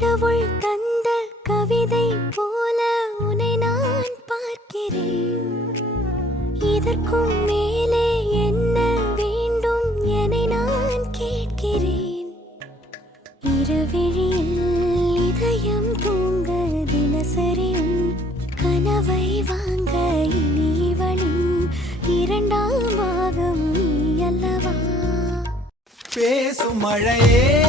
கடவுள் தந்த கவிதை போல உன்னை நான் பார்க்கிறேன். இதற்கும் மேலே என்ன வேண்டும் என நான் கேட்கிறேன். இருவிழியில் இதயம் தூங்க தினசரியும் கனவை வாங்க இனிவனின் இரண்டாம் பாகம் நீ அல்லவா? பேசும் மழையே